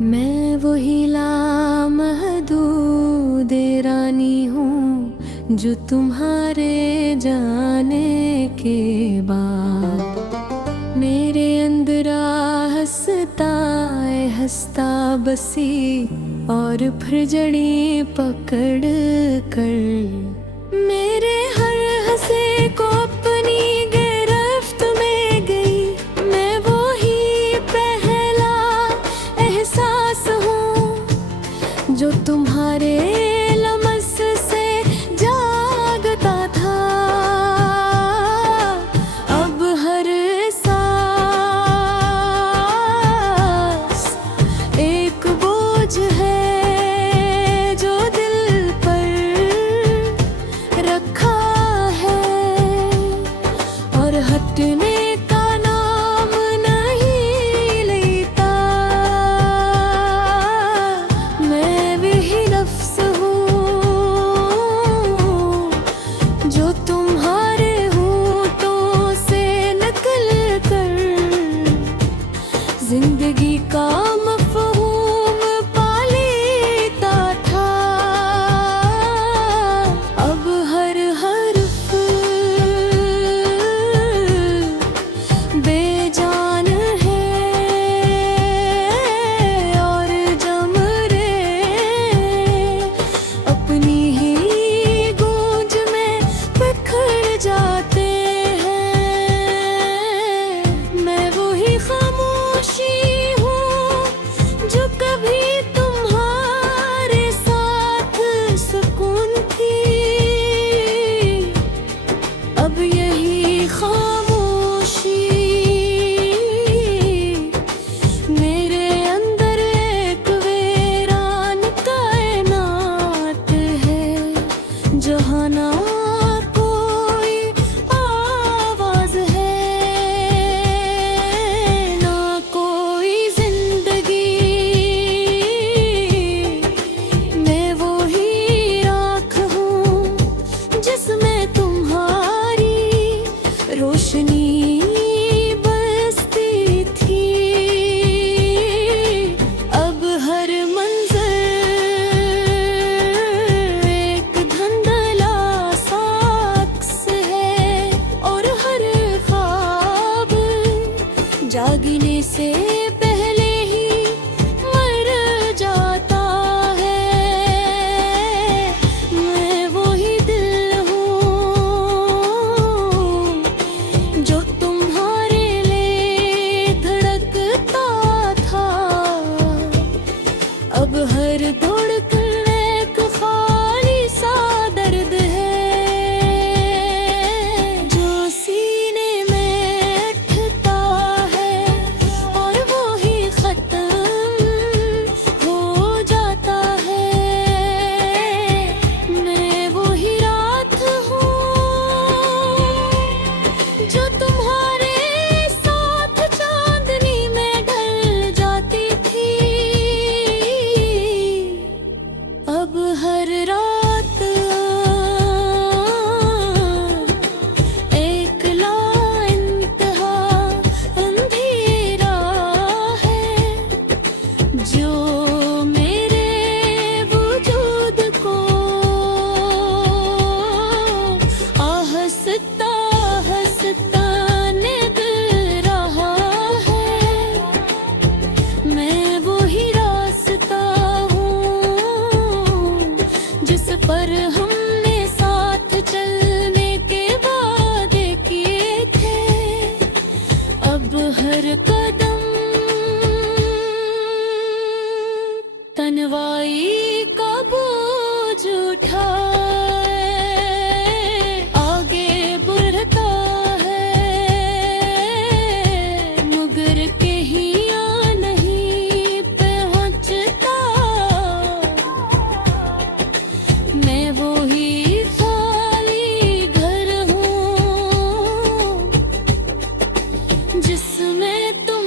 मैं वही लामहदूद रानी हूँ जो तुम्हारे जाने के बाद मेरे अंदर हंसता बसी और फिर जड़ी पकड़ कर मेरे हर हंसे को अपनी गिरफ्त में गई। मैं वही पहला एहसास हूँ जो तुम्हारे लमस से जागता था। अब हर सांस एक बोझ है जो दिल पर रखा है और हटने का नाम नहीं लेता। मैं वही नफ्स हूँ जो तुम्हारे होठों से निकल कर जिंदगी का मफ़हूम पा लेता था। अब हर हर्फ बेजान है और जमरे अपनी ही गूंज में बिखर जाते हैं। मैं वही खामोशी हूँ जो कभी तुम्हारे साथ सुकून थी। अब यही खामोशी मेरे अंदर एक वीरान कायनात है जहाँ ना कोई आवाज है ना कोई जिंदगी। मैं वही राख हूँ जिसमें तुम्हारी रोशनी बसती थी। अब हर मंजर एक धुंधला सा अक्स है और हर ख्वाब जागने से पहले ही मर जाता है। मैं वही दिल हूँ जो तुम्हारे लिए धड़कता था। अब हर धड़कन एक खाली सा दर्द है जो सीने में उठता है और वो ही खत्म हो जाता है। मैं वही रात हूँ जो तुम्हारे साथ चांदनी में ढल जाती थी। अब हर रात एक लाइंतहा अंधेरा है जो मेरे वजूद को आहस्ता हंसता निगल रहा है। मैं वही रास्ता हूँ जिस पर हमने साथ चलने के वादे किए थे। अब हर कदम तन्वाई का बोझ उठाए आगे बढ़ता है मगर कहीं नहीं पहुँचता। मैं वही खाली घर हूँ जिसमें तुम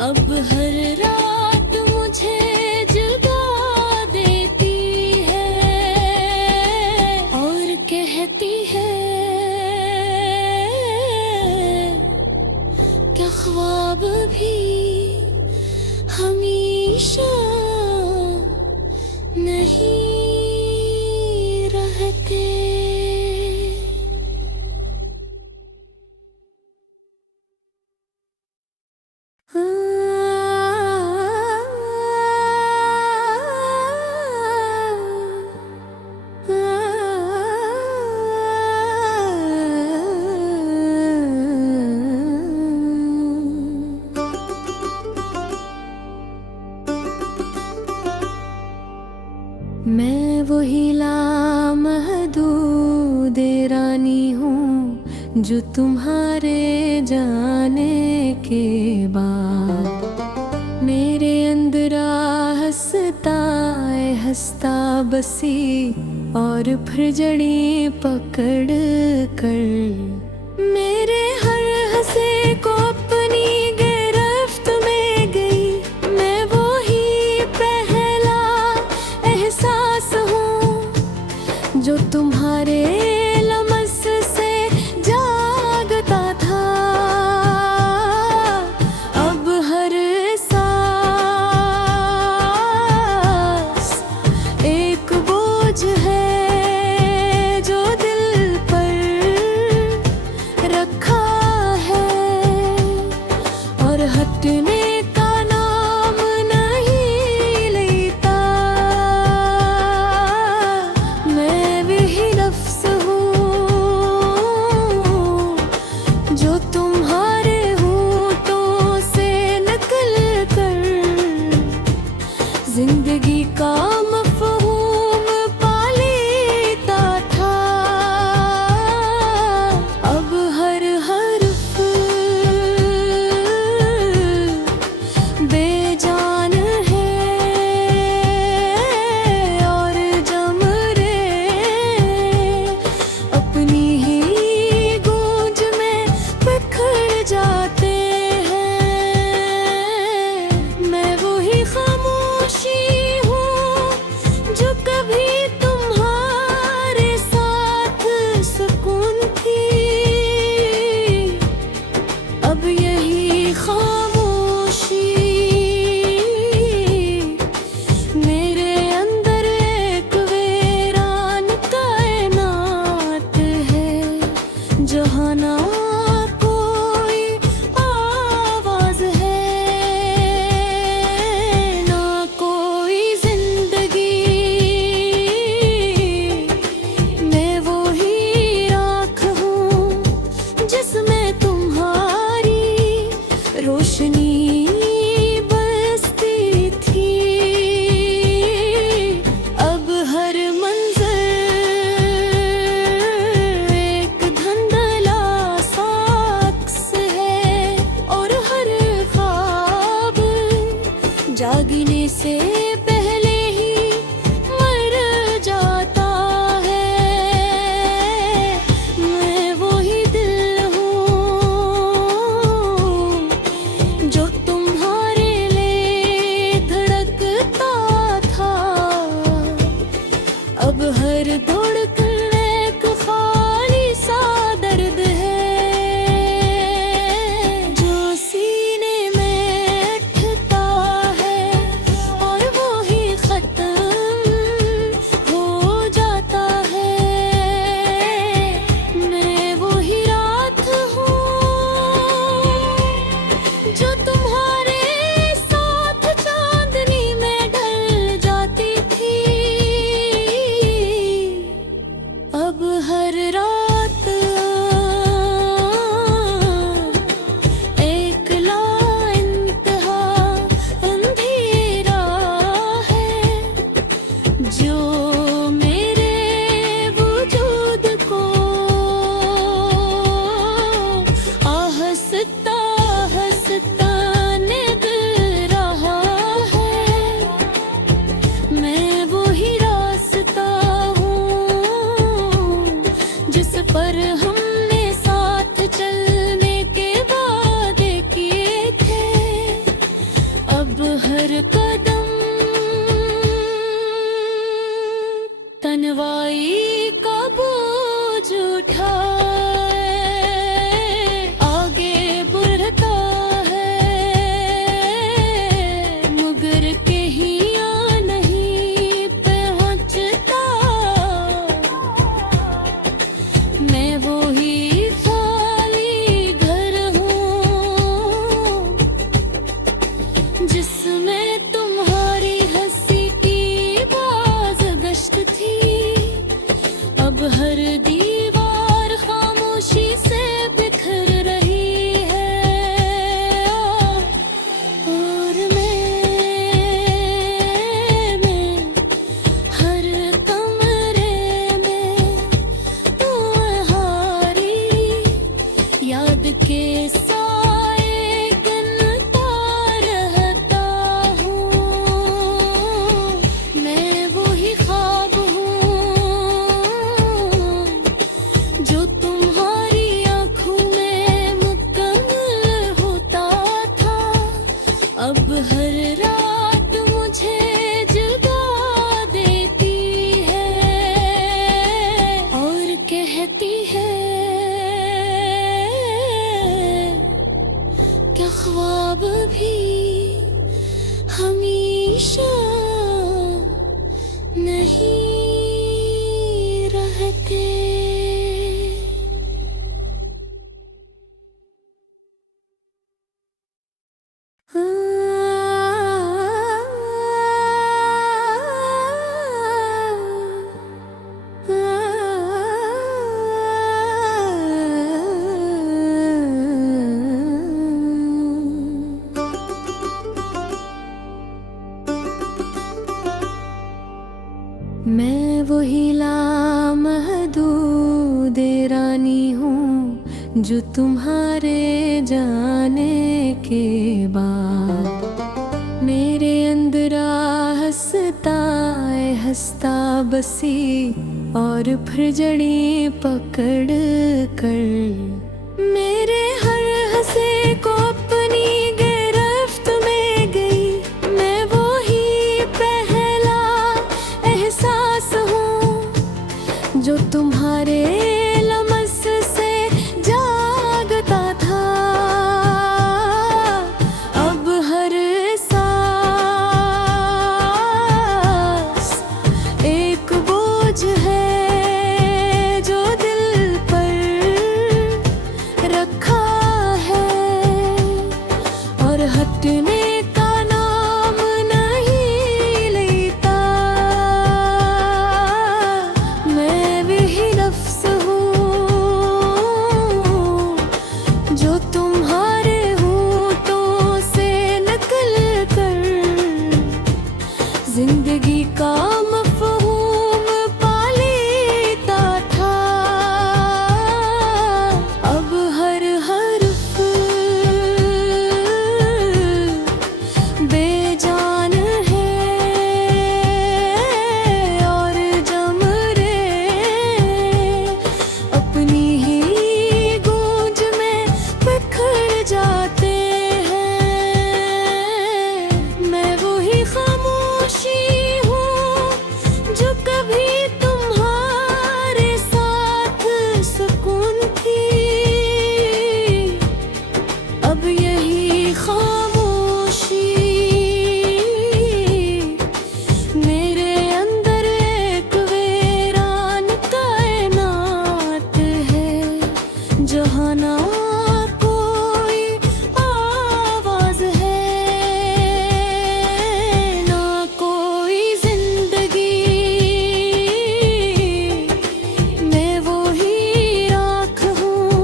अब हर रात मुझे जगा देती है और कहती है क्या ख्वाब भी हमेशा नहीं रहते। मैं वही लामहदूद रानी हूँ जो तुम्हारे जाने के बाद मेरे अंदर हंसता बसी और फिर जड़ी पकड़ कर मेरे हर हंसे को अपनी गिरफ्त में गई। मैं वही पहला एहसास हूँ जो तुम्हारे लमस से जागता था। अब हर सांस एक बोझ है जो दिल पर रखा है और हटने का नाम नहीं लेता। मैं वही नफ्स हूँ जो तुम्हारे होठों से निकल कर जिंदगी का मफ़हूम पा लेता था। अब हर हर्फ बेजान है और जमरे अपनी ही गूंज में बिखर जाते हैं। मैं वही खामोशी हूँ जो कभी तुम्हारे साथ सुकून थी। अब यही खामोशी मेरे अंदर एक वीरान कायनात है जहाँ ना कोई आवाज है ना कोई जिंदगी। मैं वही राख हूँ जिसमें तुम्हारी रोशनी बसती थी। अब हर मंजर एक धुंधला सा अक्स है और हर ख्वाब जागने से पहले ही मर जाता है। मैं वही दिल हूँ जो तुम्हारे लिए धड़कता था। अब हर धड़कन एक खाली सा दर्द है जो सीने में उठता है और वो हर कदम तन्वाई का बोझ उठाए, आगे बढ़ता है मगर कहीं नहीं पहुंचता। मैं वो ही खाली घर हूँ जिसमें तुम्हारी हंसी की बाज गश्त थी। अब हर दीवार खामोशी से बिखर रही है और मैं हर कमरे में तुम्हारी याद के साए गिनता रहता हूँ। मैं वही ख्वाब हूँ जो तुम्हारी आँखों में मुकम्मल होता था। अब हर रात मुझे जगा देती है और कहती है क्या ख्वाब भी हमेशा नहीं रहते। मैं वही लामहदूद रानी हूँ जो तुम्हारे जाने के बाद मेरे अंदर हंसता बसी और फिर जड़ी पकड़ कर मेरे हर हंसे को अपनी गिरफ्त में गई। मैं वो ही पहला एहसास हूँ जो तुम्हारे लमस से जागता था। अब हर सांस एक बोझ है जो दिल पर रखा है और हटने का नाम नहीं लेता। मैं वही नफ्स हूँ जो तुम्हारे होठों से निकल कर जिंदगी का मफ़हूम पा लेता था। अब हर हर्फ बेजान है और जमरे अपनी ही गूंज में बिखर जाते हैं। मैं वही खामोशी हूँ जो कभी तुम्हारे साथ सुकून थी। अब यही खामोशी मेरे अंदर एक वीरान कायनात है जहाँ ना कोई आवाज है ना कोई जिंदगी। मैं वो ही राख हूँ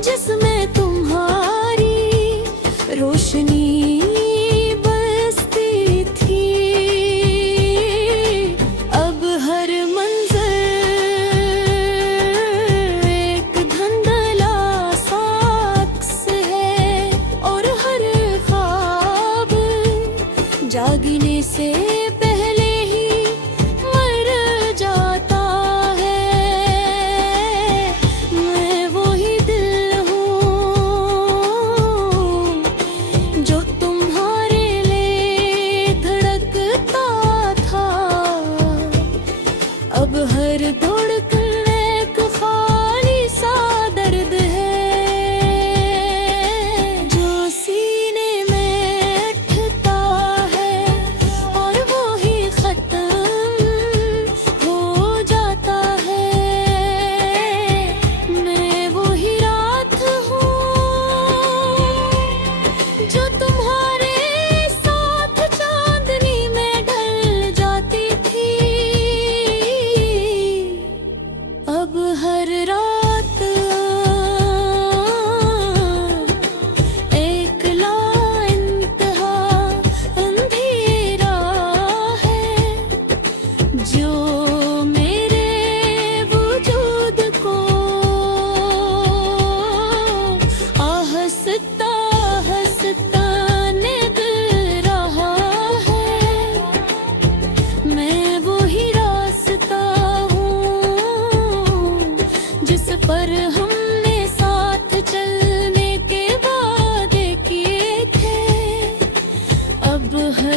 जिसमें तुम्हारी रोशनी बसती थी। अब हर मंजर एक धुंधला सा अक्स है और हर ख्वाब जागने से पहले ही मर जाता है। मैं वही दिल हूँ जो तुम्हारे लिए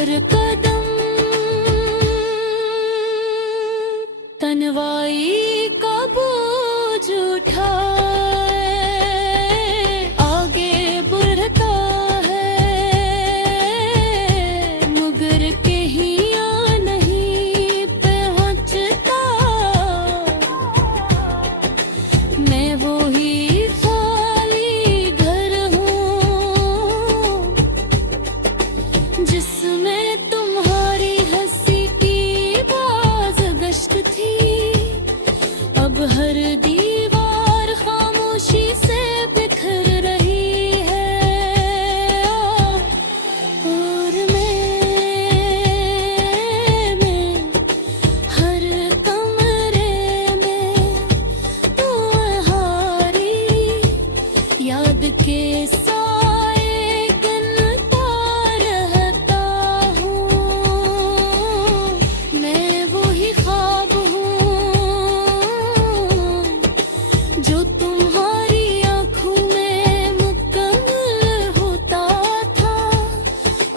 हर कदम तन्वाई का बोझ उठाए आगे बढ़ता है, मगर कहीं नहीं पहुंचता। मैं वो ही खाली घर हूँ जिसमें तुम्हारी हंसी की बाज गश्त थी। अब हर दीवार खामोशी से बिखर रही है, और मैं हर कमरे में तुम्हारी याद के साए गिनता रहता हूँ। मैं वही ख्वाब हूँ जो तुम्हारी आँखों में मुकम्मल होता था।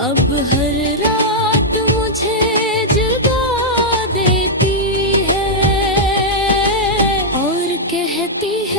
अब हर रात मुझे जगा देती है और कहती है